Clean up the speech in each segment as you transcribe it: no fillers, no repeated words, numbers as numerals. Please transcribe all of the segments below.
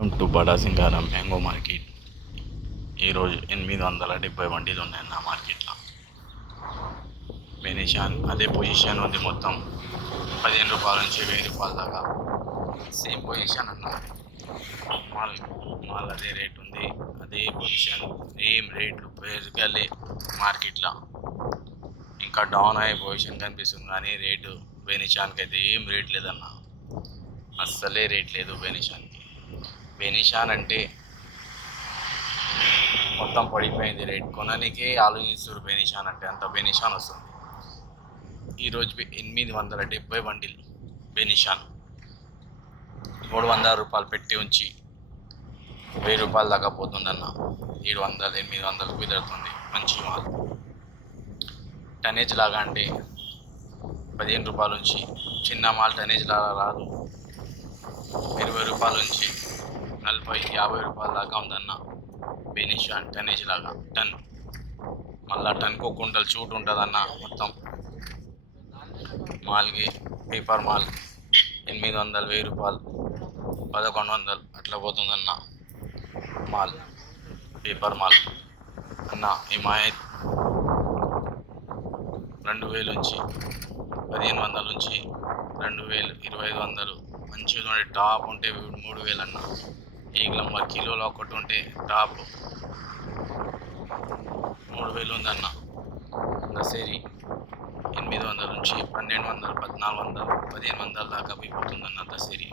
To బడా సింగారం mango market. ఈరోజు 870 బండిలు ఉన్నాయి నా మార్కెట్లో. బెనిషాన్ అదే పొజిషన్ ఉంది, మొత్తం 15 రూపాయల నుంచి 1000 రూపాయల దాకా సేమ్ పొజిషన్ అన్న. మాల్ అదే రేట్ ఉంది, అదే పొజిషన్, సేమ్ రేట్లు పెరగలే మార్కెట్లో. ఇంకా డౌన్ అయ్యే పొజిషన్ కనిపిస్తుంది కానీ రేటు బెనిషాన్కి అయితే ఏం రేట్ లేదన్న, అస్సలే రేట్ లేదు బెనిషాన్కి. బెనిషాన్ అంటే మొత్తం పడిపోయింది రేట్, కొనడానికే ఆలోచిస్తారు. బెనిషాన్ అంటే అంత బెనిషాన్ వస్తుంది. ఈరోజు 870 బండిల్ బెనిషాన్ 300 రూపాయలు పెట్టి ఉంచి 1000 రూపాయల దాకా పోతుందన్న. 700 800 కుదురుతుంది మంచి మాల్. టనేజ్ లాగా అంటే 15 రూపాయల నుంచి చిన్న మాల్ టనేజ్ లాగా రాదు, 20 రూపాయల నుంచి 40-50 రూపాయల దాకా ఉందన్న బెనిషాన్ టనేజ్ లాగా. టన్ మళ్ళా టన్కు కుంటలు చూట్ ఉంటుందన్న. మొత్తం మాల్కి పేపర్ మాల్ 800 1000 రూపాయలు 1100 అట్లా పోతుందన్న మాల్, పేపర్ మాల్ అన్న. హిమాయత్ 2000 నుంచి 1500 నుంచి 2000 2500 మంచిగా ఉండే టాప్ ఉంటే 3000 అన్న. ఈగలమ్మ కిలోలో ఒకటి ఉంటే టాప్ 3000 ఉందన్న. దసేరి 800 నుంచి 1200 1400 1500 దాకా పోతుందన్న దసేరి.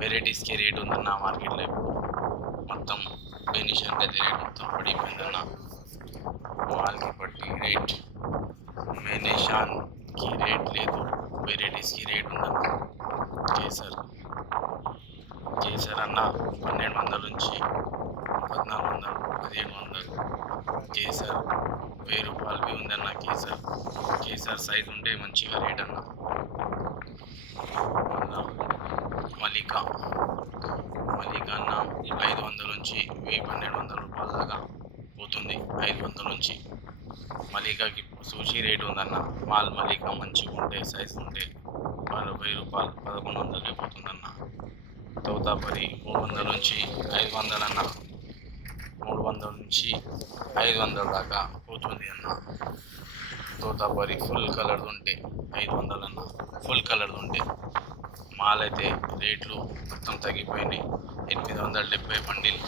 వెరైటీస్కి రేట్ ఉందన్న మార్కెట్లో ఇప్పుడు. మొత్తం బెనిషాన్కి అయితే రేట్ మొత్తం పడిపోయిందన్న. మాల్కి బట్టి రేట్, బెనిషాన్కి రేట్ లేదు, వెరైటీస్కి రేట్ ఉందన్న. కేసర్ అన్న 1200 నుంచి 1400 1500. కేసర్ 1000 రూపాయలవి ఉందన్న. కేసర్ సైజ్ ఉంటే మంచిగా రేట్ అన్న. మలికా అన్న 500 నుంచి 1200 రూపాయల దాకా పోతుంది. 500 నుంచి మలికాకి సూచి రేట్ ఉందన్న. మాల్ మలికా మంచిగా ఉంటే సైజు ఉంటే 1000 రూపాయలు 1100 పోతుందన్న. తోతాపరి 300 నుంచి 500 అన్న. 300 నుంచి 500 దాకా పోతుంది అన్న. తోతాపరి ఫుల్ కలర్ది ఉంటే 500 అన్న. ఫుల్ కలర్ది ఉంటే. మాల్ అయితే రేట్లు మొత్తం తగ్గిపోయినాయి. 870 బండిల్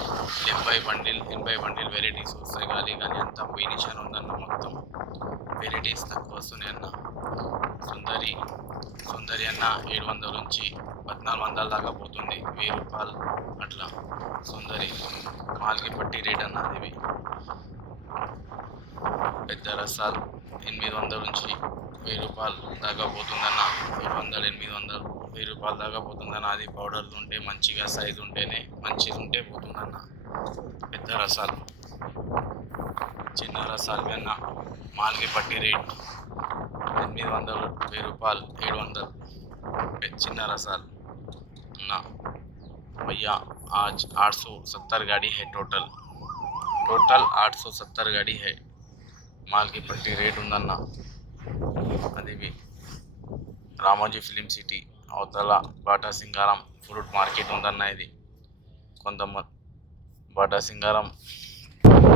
80 బండిల్ వెరైటీస్ వస్తాయి కానీ అంత బెనిషాన్ ఉందన్న. మొత్తం వెరైటీస్ తక్కువ వస్తున్నాయి అన్న. సుందరి అన్న 700 నుంచి 1400 దాకా పోతుంది, 1000 రూపాయలు అట్లా. సుందరి మాల్కి పట్టి రేట్ అన్న. అది పెద్ద రసాలు 800 నుంచి 1000 రూపాయలు దాకా పోతుందన్న. 700 800 1000 రూపాయల దాకా పోతుందన్న. అది పౌడర్ది ఉంటే మంచిగా సైజు ఉంటేనే మంచిగా ఉంటే పోతుందన్న పెద్ద రసాలు. చిన్న రసాలు కన్నా మాల్కి పట్టి రేట్ 800 1000 రూపాయలు 700 చిన్న रसाल ना भैया। आज 870 गाड़ी है, टोटल 870 गाड़ी है। माल की पट्टी रेट ఉందన్న. అది రామోజీ ఫిలిం సిటీ అవతల బాటా సింగారం ఫ్రూట్ మార్కెట్ ఉందన్న. ఇది కొంతమంది బాటా సింగారం.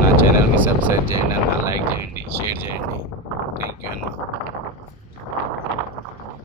నా ఛానల్కి సబ్స్క్రైబ్ చేయండి అన్న, లైక్ చేయండి, షేర్ చేయండి. థ్యాంక్ యూ అన్న.